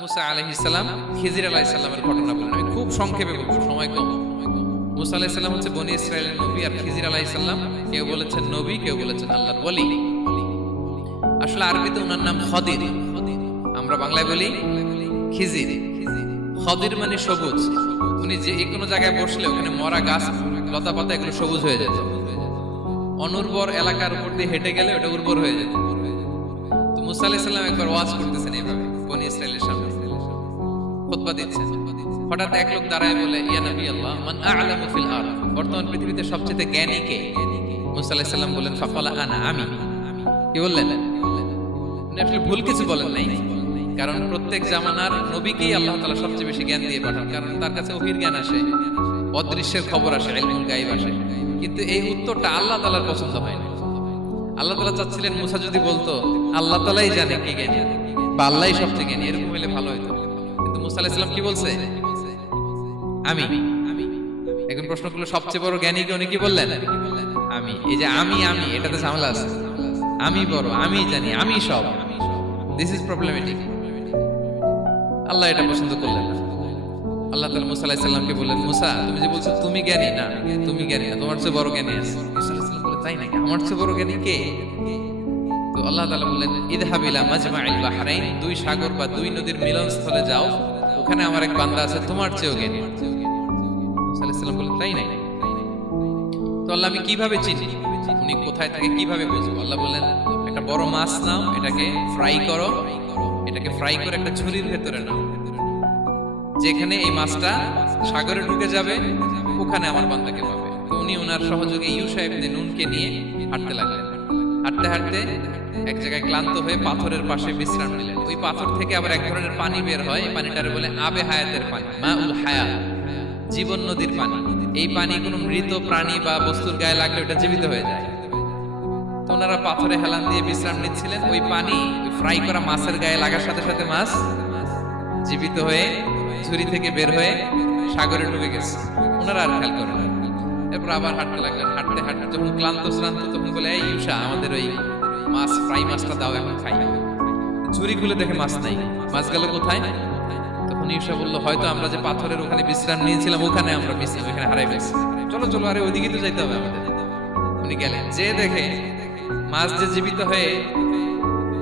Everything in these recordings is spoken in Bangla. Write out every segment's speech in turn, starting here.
মুসা আলাইহিস সালাম খিজির আলাইহিস সালামের ঘটনা বলেন। আমি খুব সংক্ষেপে বলবো, সময় কম। মুসা আলাইহিস সালাম হচ্ছে বনি ইসরাইলের নবী, আর খিজির আলাইহিস সালাম কেউ বলেছেন নবী, কেউ বলেছেন আল্লাহর ওয়ালি। আসলে আরবিতে ওনার নাম খদির, আমরা বাংলায় বলি খিজির। খদির মানে সবুজ। উনি যে কোনো জায়গায় বসলে ওখানে মরা গাছ লতা পাতা এগুলো সবুজ হয়ে যেত। অনুর্বর এলাকার উপর দিয়ে হেঁটে গেলে ওটা উর্বর হয়ে যেত। তো মুসা আলাইহিস সালাম একবার ওয়াজ করতেছেন এইভাবে বনি ইসরাইলের সামনে, খুতবা দিচ্ছেন। হঠাৎ এক লোক দাঁড়ায় বলে, ইয়া নবী আল্লাহ, মান আ'লামু ফিল আরদ, বর্তমান পৃথিবীতে সবচেয়ে জ্ঞানী কে? মুসা আলাইহিস সালাম বলেন, ফাকালা আনা, আমি। কি বললেন? উনি আসলে ভুল কিছু বলেন নাই, কারণ প্রত্যেক জামানার নবীকেই আল্লাহ তাআলা সবচেয়ে বেশি জ্ঞান দিয়ে পাঠান, কারণ তার কাছে ওহীর জ্ঞান আসে, অদৃশ্যের খবর আসে, ইলমুল গায়ব আসে। কিন্তু এই উত্তরটা আল্লাহ তাআলার পছন্দ হয় না। আল্লাহ তাআলা চাচ্ছিলেন মুসা যদি বলতো আল্লাহ তাআলাই জানে কে জ্ঞানী বা আল্লাহই সবচেয়ে জ্ঞানী, এরকম হলে ভালো হতো। কিন্তু মুসা আলাইহিস সালাম কি বলছে? আমি। এখন প্রশ্ন করলো, সবচেয়ে বড় জ্ঞানী কে? উনি কি বললেন? আমি। এই যে আমি আমি, এটাতে ঝামেলা আছে। আমি বড়, আমি জানি, আমি সব, দিস ইজ প্রবলেমেটিক। আল্লাহ এটা পছন্দ করলেন না। আল্লাহ তাআলা মুসা আলাইহিস সালামকে বললেন, মুসা তুমি যে বলছো তুমি জ্ঞানী, না তুমি জ্ঞানী না, তোমার চেয়ে বড় জ্ঞানী আছে। মুসা আলাইহিস সালাম বললেন, তাই নাকি? আমার চেয়ে বড় জ্ঞানী কে? তো আল্লাহ তাআলা বললেন, ইযহাব ইলা মাজমাইল বাহরাইন, দুই সাগর বা দুই নদীর মিলনস্থলে যাও, ওখানে আমার এক বান্দা আছে তোমার চেয়েও জ্ঞানী। মুসা আলাইহিস সালাম বললেন, তাই নাকি? তো আল্লাহ, আমি কিভাবে চিনি? উনি কোথায় থাকে কিভাবে বুঝবো? আল্লাহ বললেন, একটা বড় মাছ নাও, এটাকে ফ্রাই করো, এটাকে ফ্রাই করে একটা ঝুড়ির ভেতরে নাও, যেখানে এই মাছটা সাগরে ঢুকে যাবে ওখানে আমার বান্দাকে পাবে। তো উনি ওনার সহযোগী ইউশা ইবনে নুনকে নিয়ে হাঁটতে লাগলেন। হাঁটতে হাঁটতে এক জায়গায় ক্লান্ত হয়ে পাথরের পাশে বিশ্রাম নিলেন। ওই পাথর থেকে আবার এক ধরনের পানি বের হয়, এই পানিটারে বলে আবে হায়াতের পানি, মাউল হায়াত, জীবন নদীর পানি। এই পানি কোনো মৃত প্রাণী বা বস্তুর গায়ে লাগলে ওটা জীবিত হয়ে যায়। তো ওনারা পাথরে হেলান দিয়ে বিশ্রাম নিচ্ছিলেন। ওই পানি ফ্রাই করা মাছের গায়ে লাগার সাথে সাথে মাছ জীবিত হয়ে ঝুড়ি থেকে বের হয়ে সাগরে ডুবে গেছে। ওনারা আর খেয়াল করেন না। এরপর আবার হাঁটতে লাগলেন। হাঁটতে হাঁটতে যখন ক্লান্ত শ্রান্ত, তখন বলে, এই ইউশা, আমাদের ওই মাছ ফ্রাই মাছটা দাও, এখন খাই। ঝুড়ি খুলে দেখে মাছ নাই। মাছ গেল কোথায়? তখন ইউশা বলল, হয়তো আমরা যে পাথরের ওখানে বিশ্রাম নিয়েছিলাম ওখানে আমরা ওখানে হারাই ফেলছি। চলো চলো, আরে ওইদিকে তো যাইতে হবে আমাদের। উনি গেলেন, যে দেখে মাছ যে জীবিত হয়ে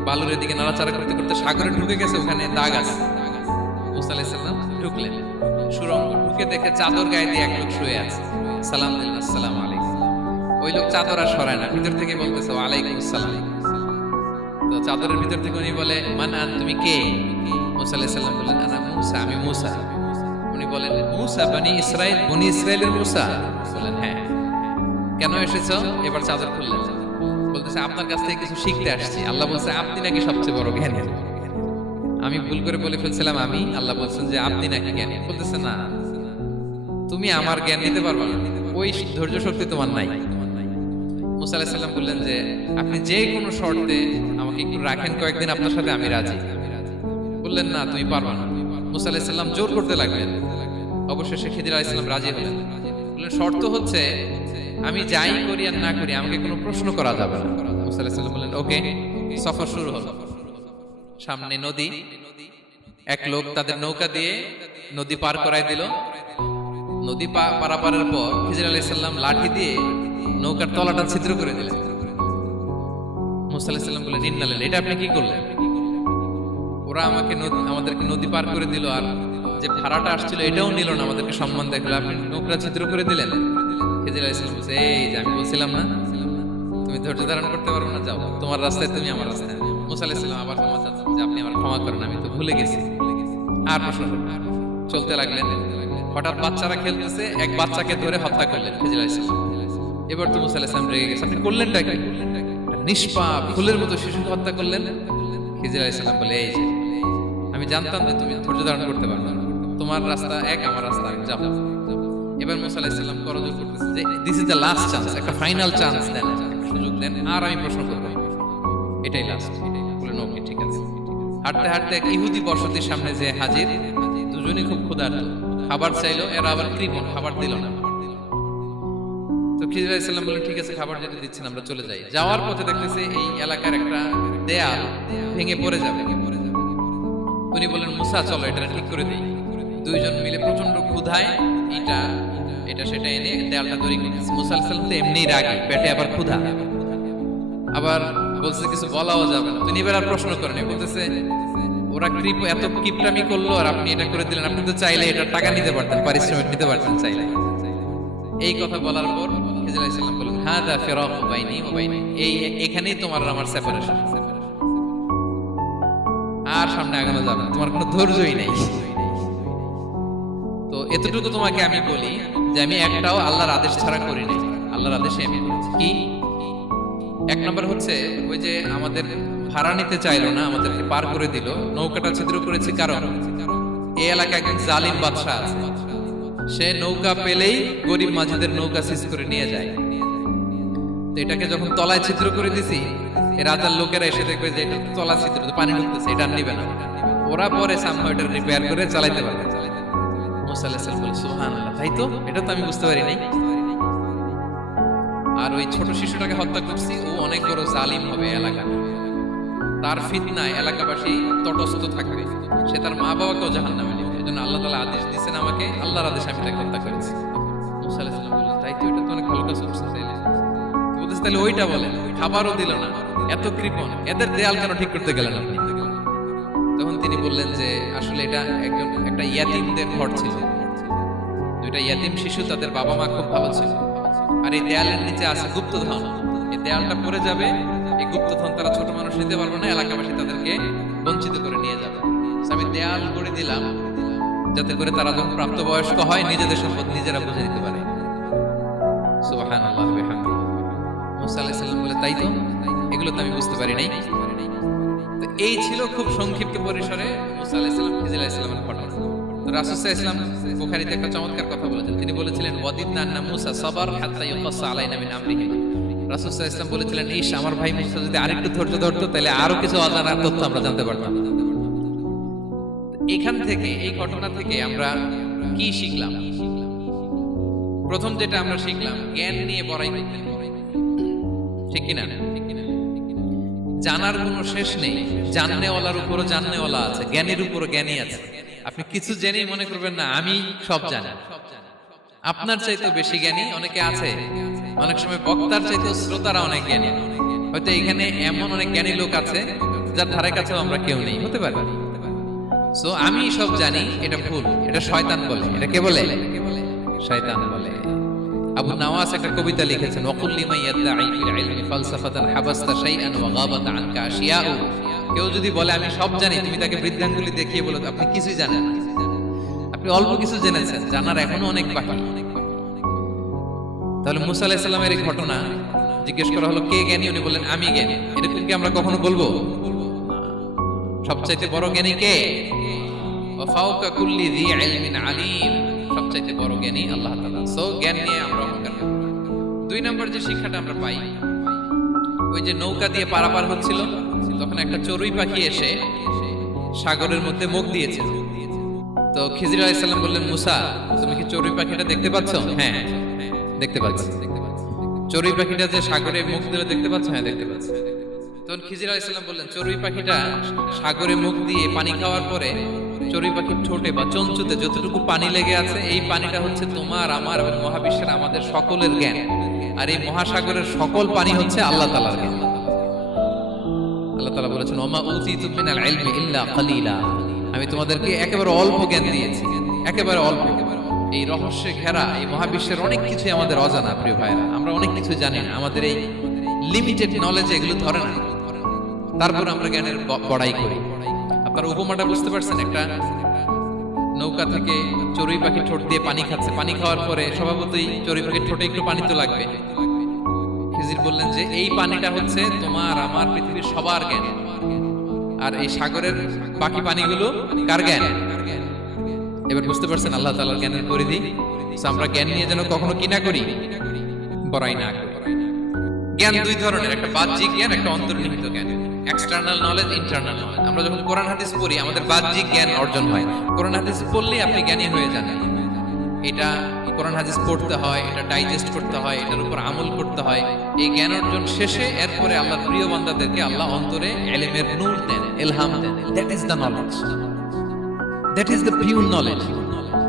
বালুর দিকে নাড়াচাড়া করতে করতে সাগরে ঢুকে গেছে, ওখানে দাগ আছে। মুসা আলাইহিস সালাম ঢুকলেন সুরঙ্গ, ঢুকে দেখে চাদর গায়ে দিয়ে এক লোক শুয়ে আছে। সালাম দিলেন, আসসালামু আলাইকুম। ওই লোক চাদর আর সরায় না, ভিতর থেকে বলতেছে, ওয়ালাইকুম আসসালাম। তো চাদরের ভিতর থেকে উনি বলে, মান আন, তুমি কে? মুসা আলাইহিস সালাম বললেন, আনা মুসা, আমি মুসা। উনি বলেন, মুসা বনি ইসরাইল, বনি ইসরাইলের মুসা? বললেন, হ্যাঁ। কেন এসেছো? এবার চাদর খুললেন। বলতেছে, আপনার কাছ থেকে কিছু শিখতে আসছি। আল্লাহ বলছে, আপনি নাকি সবচেয়ে বড় জ্ঞানী। আমি ভুল করে বলে ফেলছিলাম আমি। আল্লাহ বলছেন যে আপনি নাকি জ্ঞানী। বলতেছে, না, তুমি আমার জ্ঞান নিতে পারবে না, ওই ধৈর্য শক্তি তোমার নাই। মুসা আলাইহিস সালাম বললেন যে, আপনি যে কোনো শর্তে আমাকে একটু রাখেন কয়েকদিন, আপনার সাথে আমি রাজি। বললেন, না, তুমি পারবে না। মুসা আলাইহিস সালাম জোর করতে লাগলেন। অবশেষে খিদির আলাইহিস সালাম রাজি হলেন। বললেন, শর্ত হচ্ছে আমি যাই করি আর না করি আমাকে কোনো প্রশ্ন করা যাবে না। মুসা আলাইহিস সালাম বললেন, ওকে। সফর শুরু হলো। সামনে নদী, এক লোক তাদের নৌকা দিয়ে নদী পার করাই দিল। নদী পারাপারের পর খিজির আলাইহিস সালাম লাঠি দিয়ে নৌকার তলাটা ছিদ্র করে দিলেন। মুসা আলাইহিস সালাম বললেন, ইন্নালিল্লাহ, এটা আপনি কি করলেন? ওরা আমাদেরকে নদী পার করে দিল, আর যে ভাড়াটা আসছিল এটাও নিল না, আমাদেরকে সম্মান দেখলো, আপনি নৌকা ছিদ্র করে দিলেন। খিজির আলাইহিস সালাম বলছে, এই যে আমি বলছিলাম না তুমি ধৈর্য ধারণ করতে পারবে না, যাও তোমার রাস্তায়, তুমি আমার রাস্তায়। মুসা আলাইহিস সালাম আবার ক্ষমা চাচ্ছেন যে, আপনি আমার ক্ষমা করেন, আমি তো ভুলে গেছি। আর প্রশ্ন চলতে লাগলেন। হঠাৎ বাচ্চারা খেলতেছে, এক বাচ্চাকে ধরে হত্যা করলেন খিজির আলাইহিস সালাম। এবার তো মুসা আলাইহিস সালাম রেগে গেছে, আপনি করলেনটা কি? নিষ্পাপ ফুলের মতো শিশুকে হত্যা করলেন। খিজির আলাইহিস সালাম বলে, এই যে আমি জানতাম যে তুমি ধৈর্য ধারণ করতে পারবে না, তোমার রাস্তা এক, আমার রাস্তা এক, যাও। এবার মুসা আলাইহিস সালাম করজোর করতেছে যে, this is the last chance, একটা ফাইনাল চান্স দেন, সুযোগ দেন, আর আমি প্রশ্ন করব, এটাই লাস্ট। বলেন, ওকে, ঠিক আছে। হাঁটতে হাঁটতে এক ইহুদি বসতির সামনে যে হাজির। দুজনই খুব ক্ষুধার্ত, খাবার চাইলো, এরা আবার কৃপণ, খাবার দিল না। তো খিজির আলাইহিস সালাম বললেন, ঠিক আছে, খাবার যেতে দিচ্ছেন, আমরা চলে যাই। যাওয়ার পথে দেখতেছে এই এলাকার একটা দেয়াল ভেঙে পড়ে যাবে। উনি বললেন মুসা চলো এটা ঠিক করে দিই। দুইজন মিলে প্রচন্ড ক্ষুধায় এটা এটা সেটা এনে দেয়ালটা তৈরি করতেছে। মুসা আলাইহিস সালাম তো এমনিই রাগী, পেটে আবার ক্ষুধা, আবার বলছে কিছু বলাও যাবে না। তিনি এবার আর প্রশ্ন করেন, বলতেছে ওরা এত কিপটামি করলো আর আপনি এটা করে দিলেন, আপনি তো চাইলে এটা টাকা নিতে পারতেন, পারিশ্রমিক নিতে পারতেন চাইলে। এই কথা বলার পর খিজির আলাইহিস সালাম বললেন হাদা ফিরাকু বাইনি ওয়া বাইনি, এখানেই তোমার আর আমার সেপারেশন, আর সামনে আগানো যাবে না, তোমার কোনো ধৈর্যই নাই। তো এতটুকু তোমাকে আমি বলি যে আমি একটাও আল্লাহর আদেশ ছাড়া করি নাই, আল্লাহর আদেশে আমি করেছি। কি এক নম্বর হচ্ছে ওই যে আমাদের ভাড়া নিতে চাইলো না, আমাদেরকে পার করে দিল, নৌকাটা ছিদ্র করেছি কারণ এই এলাকায় একজন জালিম বাদশা আছে, সে নৌকা পেলেই গরিব মাঝিদের নৌকা সিজ করে নিয়ে যায়। তো এটাকে যখন তলায় ছিদ্র করে দিছি, এই রাজার লোকেরা এসে দেখবে যে এটা তলা ছিদ্র, পানি ঢুকতেছে, এটা নিবে না, ওরা পরে সামহাও এটা রিপেয়ার করে চালাইতে পারবে। মুসা আলাইহিস সালাম বলে সুবহানাল্লাহ, তাই তো, এটা তো আমি বুঝতে পারি নাই। আর ওই ছোট শিশুটাকে হত্যা করছি, ও অনেক বড় জালিম হবে এলাকা, তার ফিতনায় এলাকাবাসী তটস্থ থাকবে, সে তার মা বাবাকেও জাহান্নামে নেবে, এজন্য আল্লাহ তাআলা আদেশ দিয়েছেন আমাকে, আল্লাহর আদেশ আমি তাকে হত্যা করেছি। মুসা আলাইহিস সালাম বললেন তাই তো, এটা তো অনেক ভালো কাজ করছেন, বলতেছে তাহলে ওইটা বলেন, খাবারও দিল না, এত কৃপণ, এদের দেয়াল কেন ঠিক করতে গেলেন আপনি? তখন তিনি বললেন যে আসলে এটা একটা ইয়াতিমদের ঘর ছিল, দুইটা ইয়াতিম শিশু, তাদের বাবা মা খুব ভালো ছিল, আর এই দেয়ালের নিচে আছে গুপ্তধন, এই দেয়ালটা পড়ে যাবে, এই গুপ্তধন তারা ছোট মানুষ নিতে পারবে না, এলাকাবাসী তাদেরকে বঞ্চিত করে নিয়ে যাবে। আমি দেয়াল করে দিলাম যাতে করে তারা যখন প্রাপ্তবয়স্ক হয় নিজেদের সম্পদ নিজেরা বুঝে নিতে পারে। সুবহানাল্লাহ ওয়া বিহামদিহি। মুসা আলাইহিস সালাম বলে তাই তো, এগুলো তো আমি বুঝতে পারি নাই। তো এই ছিল খুব সংক্ষিপ্ত পরিসরে মুসা আলাইহিস সালাম খিজির আলাইহিস সালামের ঘটনা। তো রাসূল সাল্লাল্লাহু আলাইহি ওয়াসাল্লাম বুখারীতে একটা চমৎকার কথা বলেছেন, তিনি বলেছিলেন ওয়াদিদনা আন্না মুসা সাবার হাত্তা ইউকাসা আলাইনা মিন আমরিহি। রাসূল সাল্লাল্লাহু আলাইহি ওয়াসাল্লাম বলেছিলেন ইস, আমার ভাই মুসা যদি আরেকটু ধৈর্য ধরতো তাহলে আরো কিছু অজানা তথ্য আমরা জানতে পারতাম। এখান থেকে, এই ঘটনা থেকে আমরা কি শিখলাম? প্রথম যেটা আমরা শিখলাম, জ্ঞান নিয়ে বড়াই করতে নেই, ঠিক কিনা? জানার কোনো শেষ নেই, জাননেওয়ালার উপরও জাননেওয়ালা আছে, জ্ঞানীর উপরও জ্ঞানী আছে। আপনি কিছু জেনেই মনে করবেন না আমি সব জানি, আপনার চাইতে বেশি জ্ঞানী অনেকে আছে। অনেক সময় বক্তার চাইতে শ্রোতারা অনেক জ্ঞানী, হয়তো এখানে এমন অনেক জ্ঞানী লোক আছে যার ধারে কাছেও আমরা কেউ নেই, হতে পারে। সো আমি সব জানি, এটা ভুল, এটা শয়তান বলে। এটা কে বলে? শয়তান বলে। আবু নাওয়াস একটা কবিতা লিখেছেন, ওয়াকুল লিমান ইয়াদঈ ফিল ইলমি ফালসাফাতান হাবাসতা শাইআন ওয়া গাবাত আনকা আশিয়াউ। কেউ যদি বলে আমি সব জানি, তুমি তাকে বৃদ্ধাঙ্গুলি দেখিয়ে বলো আপনি কিছুই জানেন না, আপনি অল্প কিছু জেনেছেন, জানার এখনো অনেক বাকি। তাহলে মুসা আলাইহিস সালামের এই ঘটনা জিজ্ঞেস করা হলো কে জ্ঞানী, উনি বললেন আমি জ্ঞানী। এরকম কি আমরা কখনো বলবো? সবচাইতে বড় জ্ঞানী কে? ওয়া ফাওকা কুল্লি যী ইলমিন আলীম, সবচাইতে বড় জ্ঞানী আল্লাহ তাআলা। সো জ্ঞান নিয়ে আমরা অহংকার করব না। দুই নম্বর যে শিক্ষাটা আমরা পাই, ওই যে নৌকা দিয়ে পারাপার হচ্ছিল, তখন একটা চড়ুই পাখি এসে সাগরের মধ্যে মুখ দিয়েছিল। তো খিজির আলাইহিস সালাম বললেন মুসা, তুমি কি চড়ুই পাখিটা দেখতে পাচ্ছ? হ্যাঁ দেখতে পাচ্ছি। চড়ুই পাখিটা যে সাগরে মুখ দিলে দেখতে পাচ্ছ? হ্যাঁ দেখতে পাচ্ছি। তখন খিজির আলাইহিস সালাম বললেন চড়ুই পাখিটা সাগরে মুখ দিয়ে পানি খাওয়ার পরে চড়ুই পাখির ঠোঁটে বা চঞ্চুতে যতটুকু পানি লেগে আছে, এই পানিটা হচ্ছে তোমার, আমার এবং মহাবিশ্বের আমাদের সকলের জ্ঞান, আর এই মহাসাগরের সকল পানি হচ্ছে আল্লাহ তাআলার জ্ঞান। আল্লাহ তাআলা বলেছেন ওমা উতিতু মিনাল ইলমি ইল্লা কালিলা, আমি তোমাদেরকে একেবারে অল্প জ্ঞান দিয়েছি, একেবারে অল্প। এই রহস্যে ঘেরা এই মহাবিশ্বের অনেক কিছু আমাদের অজানা। প্রিয় ভাইরা, আমরা অনেক কিছু জানি না, আমাদের এই লিমিটেড নলেজে এগুলো ধরে না, তারপর আমরা জ্ঞানের বড়াই করি। আপনারা উপমাটা বুঝতে পারছেন? একটা নৌকা থেকে চড়ুই পাখি ঠোঁট দিয়ে পানি খাচ্ছে, পানি খাওয়ার পরে স্বভাবতই চড়ুই পাখির ঠোঁটে একটু পানি তো লাগবে। খিজির বললেন যে এই পানিটা হচ্ছে তোমার আমার পৃথিবীর সবার জ্ঞান, আর এই সাগরের বাকি পানিগুলো কার জ্ঞান? এবার বুঝতে পারছেন আল্লাহ তাআলার জ্ঞানের পরিধি। আমরা জ্ঞান নিয়ে যেন কখনো কি না করি, বড়াই না করি। জ্ঞান দুই ধরনের, একটা বাহ্যিক জ্ঞান, একটা অন্তর্নিহিত জ্ঞান, এক্সটার্নাল নলেজ, ইন্টারনাল নলেজ। আমরা যখন কোরআন হাদিস পড়ি আমাদের বাহ্যিক জ্ঞান অর্জন হয়। কোরআন হাদিস পড়লেই আপনি জ্ঞানী হয়ে যান। এটা কোরআন হাদিস পড়তে হয়, এটা ডাইজেস্ট করতে হয়, এটার উপর আমল করতে হয়। এই জ্ঞান অর্জন শেষে এরপরে আল্লাহর প্রিয় বান্দাদেরকে আল্লাহ অন্তরে ইলমের নূর দেন, ইলহাম দেন। That is the knowledge. That is the pure knowledge.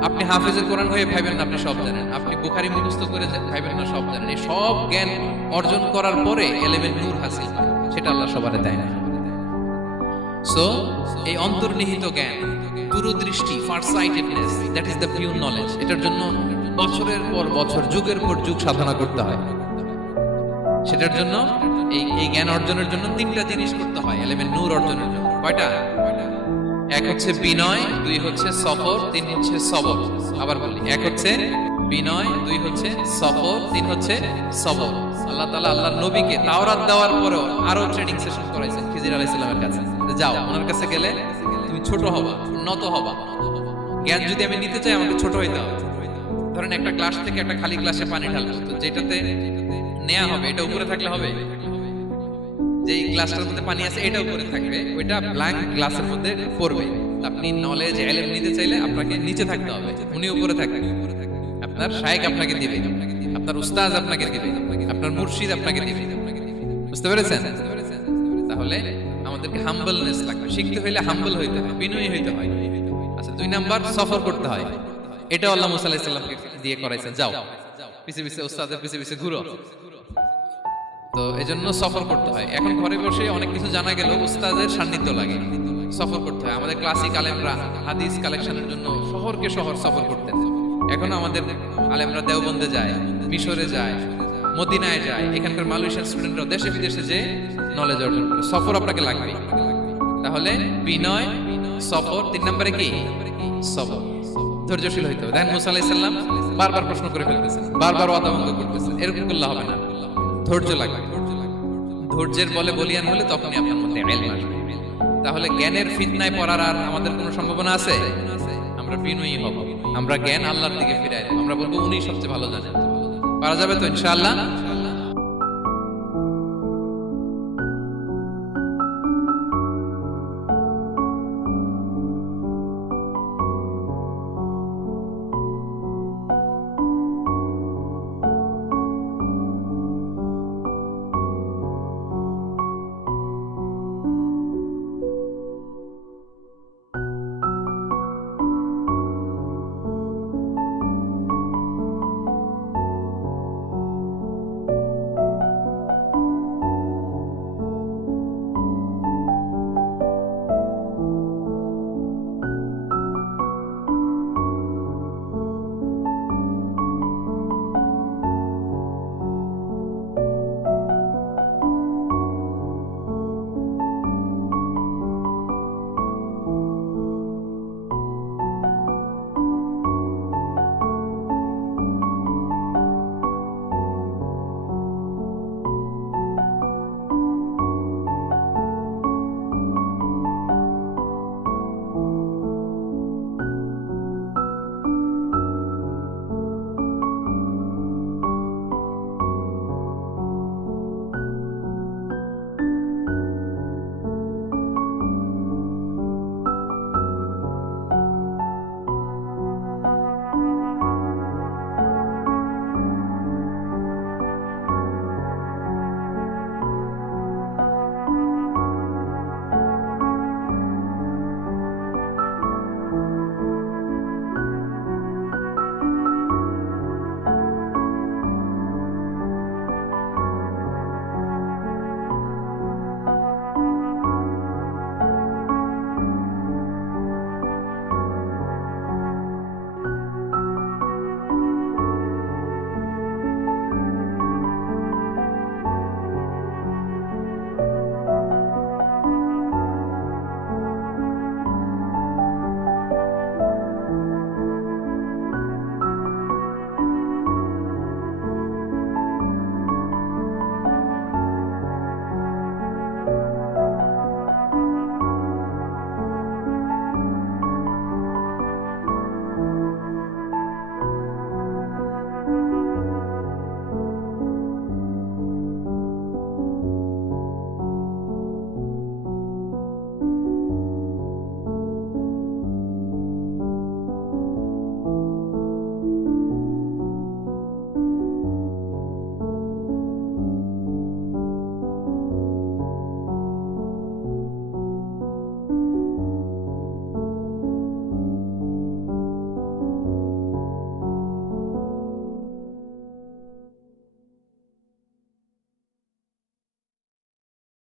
আপনি হাফেজে কোরআন হয়ে ভাইবেন না আপনি সব জানেন, আপনি বুখারী মুখস্থ করে ভাইবেন না সব জানেন। এই সব জ্ঞান অর্জন করার পরে এলেমের নূর হাসিল হয়, সেটা আল্লাহ সবারে দেয় না। সো এই অন্তর্নিহিত জ্ঞান, দূরদৃষ্টি, farsightedness, that is the pure knowledge. এটার জন্য বছরের পর বছর, যুগের পর যুগ সাধনা করতে হয়। সেটার জন্য এই জ্ঞান অর্জনের জন্য তিনটা জিনিস করতে হয় এলেমের নূর অর্জনের জন্য। কয়টা? এক হচ্ছে বিনয়, দুই হচ্ছে সফর, তিন হচ্ছে সবর। আবার বলি, এক হচ্ছে বিনয়, দুই হচ্ছে সফর, তিন হচ্ছে সবর। আল্লাহ তাআলা আল্লাহর নবীকে তাওরাত দেওয়ার পরেও আরো ট্রেনিং সেশন করাইছেন খিজির আলাইহিস সালামের কাছে। যাও, ওনার কাছে গেলে তুমি ছোট হবা, উন্নত হবা। জ্ঞান যদি আমি নিতে চাই আমাকে ছোট হইতে হবে। ধরেন একটা গ্লাস থেকে একটা খালি গ্লাসে পানি ঢালবো, তো যেটাতে নেওয়া হবে এটা উপরে থাকলে হবে? যে গ্লাসটার মধ্যে পানি আছে এটা উপরে থাকবে, ওইটা ব্ল্যাঙ্ক গ্লাসের মধ্যে পড়বে। আপনি নলেজ ইলম নিতে চাইলে আপনাকে নিচে থাকতে হবে, উনি উপরে থাকবেন। আপনার শায়েখ আপনাকে দিবে, আপনার উস্তাদ আপনাকে দিবে, আপনার মুর্শিদ আপনাকে দিবে। বুঝতে পেরেছেন? তাহলে আমাদেরকে হাম্বলনেস লাগবে, শিখতে হইলে হাম্বল হইতে হয়, বিনয়ী হইতে হয়। আচ্ছা, দুই নাম্বার সফর করতে হয়। এটা আল্লাহ মুসা আলাইহিস সালামকে দিয়ে করাইছেন, যাও পিছে পিছে উস্তাদের পিছে পিছে ঘুরো। তো এজন্য সফর করতে হয়। এখন ঘরে বসে অনেক কিছু জানা গেল, উস্তাদের সান্নিধ্য লাগে, সফর করতে হয়। আমাদের ক্লাসিক আলেমরা হাদিস কালেকশনের জন্য শহরকে শহর সফর করতেন। এখন আমাদের আলেমরা দেওবন্দে যায়, মিশরে যায়, মদিনায় যায়। এখানকার মালয়েশিয়ান স্টুডেন্টরা দেশে বিদেশে যে নলেজ অর্জন করে। সফর আপনাকে লাগবে। তাহলে বিনয়, সফর, তিন নম্বরে কি? সবর। ধৈর্যশীল হইতে হবে। দেখেন মুসা আলাইহিস সালাম বারবার প্রশ্ন করে ফেলতেছেন, বারবার ওয়াদা ভঙ্গ করতেছেন। এরকম করলে হবে না, ধৈর্য লাগবে। ধৈর্যের বলে বলিয়ান হলে তখনই আপনার মধ্যে ইলম আসবে। তাহলে জ্ঞানের ফিতনায় পড়ার আর আমাদের কোনো সম্ভাবনা আছে? আমরা বিনয়ী হব, আমরা জ্ঞান আল্লাহর দিকে ফিরাই দেব। আমরা বলবো উনি সবচেয়ে ভালো জানেন। পারা যাবে তো ইনশাআল্লাহ।